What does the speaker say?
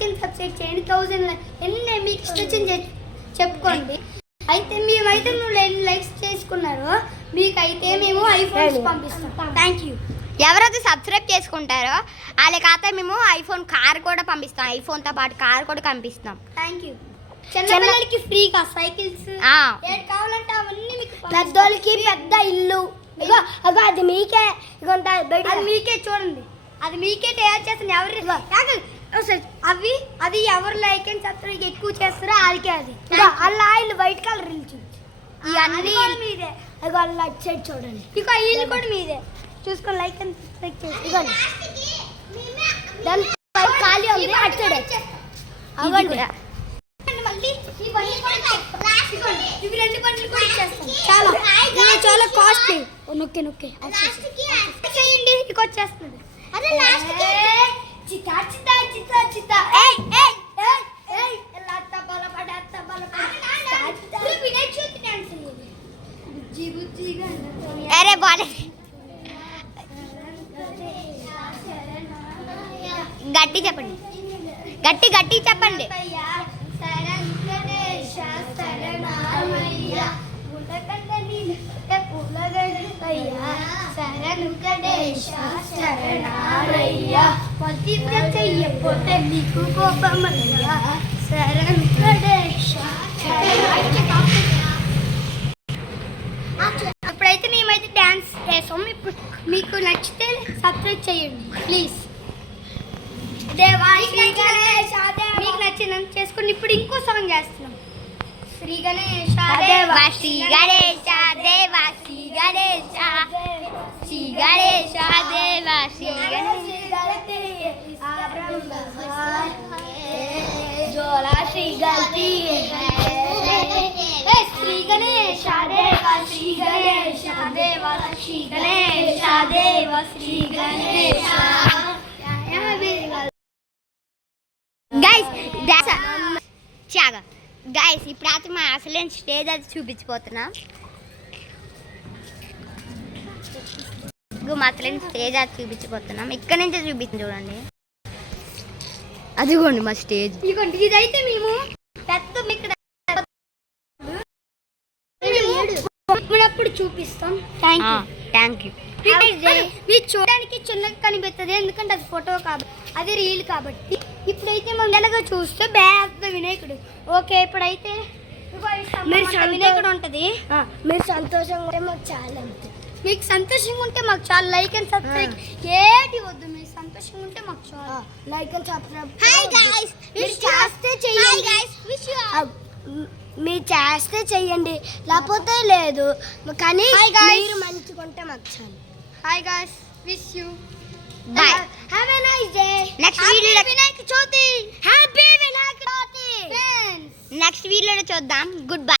చేయండి, సబ్స్క్రైబ్ చేయండి. 1000 ఎన్ని మీకు ఇష్టం చెప్పుకోండి. అయితే మేమైతే నువ్వు ఎన్ని లైక్స్ చేసుకున్నారో మీకైతే మేము ఐఫోన్స్ పంపిస్తాం. Thank you. ఎవరైతే సబ్స్క్రైబ్ చేసుకుంటారో వాళ్ళకైతే మేము ఐఫోన్ కార్ కూడా పంపిస్తాం. ఐఫోన్తో పాటు కార్ కూడా పంపిస్తాం. Thank you. చిన్నపిల్లలకి ఫ్రీగా సైకిల్స్ ఏది కావాలంటే అవన్నీ మీకు. పెద్దోళ్ళకి పెద్ద ఇల్లు. ఇగో అగో అది మీకే. ఇగో అది మీకే, చూడండి అది మీకే తయారు చేస్తుంది. అది ఎవరు లైక్ అండ్ సబ్స్క్రైబ్ ఎక్కువ చేస్తారో వాళ్ళకే అది. అలా ఆయిల్ వైట్ కలర్ ఇల్లు ఇవన్నీ మీదే. అగో అలా సైడ్ చూడండి. ఇక ఇల్లు కూడా మీదే. చూసుకొని లైక్ అండ్ సబ్స్క్రైబ్ చేసి ఇవ్వండి. దాని ఖాళీ ఉంది అటు సైడ్. అవ్వండి. మళ్ళీ ఇవి 2 బండ్లు కూడా ఇచ్చేస్తాం. చాలా కాస్ట్లీ. నొక్కే నొక్కే చేయండి. ఇక వచ్చేస్తుంది. అదే లాస్ట్ చితా చితా చితా చితా. వినాయక చవితి డాన్స్ బుజ్జి బుజ్జిగా అరే బాలే గట్టి చెప్పండి. గట్టి చెప్పండి. చెయ్యపోతే నీకు కోపమయ్యా శరణ్ గణేశ. ఇప్పుడైతే మేమైతే డ్యాన్స్ చేసాం. ఇప్పుడు మీకు నచ్చితే సబ్స్క్రైబ్ చేయండి ప్లీజ్. దేవా శ్రీ గణేశ మీకు నచ్చినంత చేసుకుని ఇప్పుడు ఇంకో సాంగ్ చేస్తున్నాం. శ్రీ గణేశ దేవా శ్రీ గణేశ దేవా శ్రీ గణేశ శ్రీ గణేశ దేవా శ్రీ గణేశ జోలా శ్రీ గల్తీ శ్రీ గణేశ దేవా శ్రీ గణేశ దేవా శ్రీ గణేశ దేవా శ్రీ గణేశ. గైస్ ఇప్పుడు అయితే మా అసలు స్టేజ్ అది చూపించిపోతున్నా. మా అసలు స్టేజ్ అది చూపించిపోతున్నాం. ఇక్కడ నుంచే చూపిస్తుంది చూడండి. అదిగోండి మా స్టేజ్. ఇదిగోండి ఇదైతే మేము పెద్ద ఇక్కడ చూపిస్తాం. Thank you. మీరు చూడడానికి చిన్నగా కనిపిస్తుంది ఎందుకంటే అది ఫోటో కాబట్టి, అది రీల్ కాబట్టి. ఇప్పుడైతే మనం ఎలాగో చూస్తే పెద్ద వినాయకుడు. ఓకే ఇప్పుడైతే వినాయకుడు ఉంటుంది. మీరు సంతోషంగా ఉంటే మాకు చాలా. మీకు సంతోషంగా ఉంటే మాకు చాలా. లైక్ అండ్ సబ్స్క్రైబ్ ఏటి వద్దు. మీరు సంతోషంగా ఉంటే మాకు చాలా. Like and subscribe. Hi guys మీరు చేస్తే చెయ్యండి. మీరు చేస్తే చెయ్యండి లేకపోతే లేదు. కానీ మీరు మంచిగా ఉంటే మాకు చాలు. Hi guys wish you by. Have a nice day. Next వీడియోలో వినాయక చవితి. హ్యాపీ వినాయక చవితి. నెక్స్ట్ వీడియోలో చూద్దాం. Good bye.